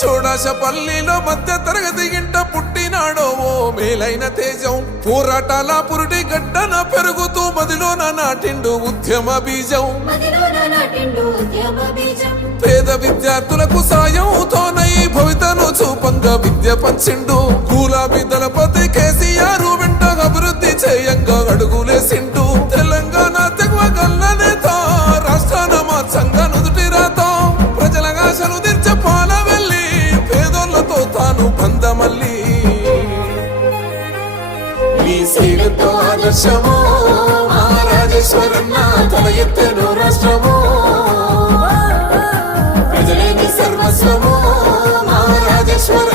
షోడాశ పల్లిలో మధ్య తరగతి ఇంట పుట్టినాడో ఓ మేలైన తేజం. పోరాటాల పురుటి గడ్డన పెరుగుతూ మదిలోన నాటిండు ఉద్యమ బీజం. మదిలోన నాటిండు ఉద్యమ బీజం. పేద విద్యార్థులకు సాయంతోనై భవితను చూపంగా విద్య పంచిండు. గులాబీ దళపతి కేసీఆర్ వెంట అభివృద్ధి చేయంగా అడుగులేసిండు. మీ శైలితో ఆదర్శము. మా రాజేశ్వరన్న తల ఎత్తెను రాష్ట్రము. ప్రజలేని సర్వస్వము. మహారాజేశ్వర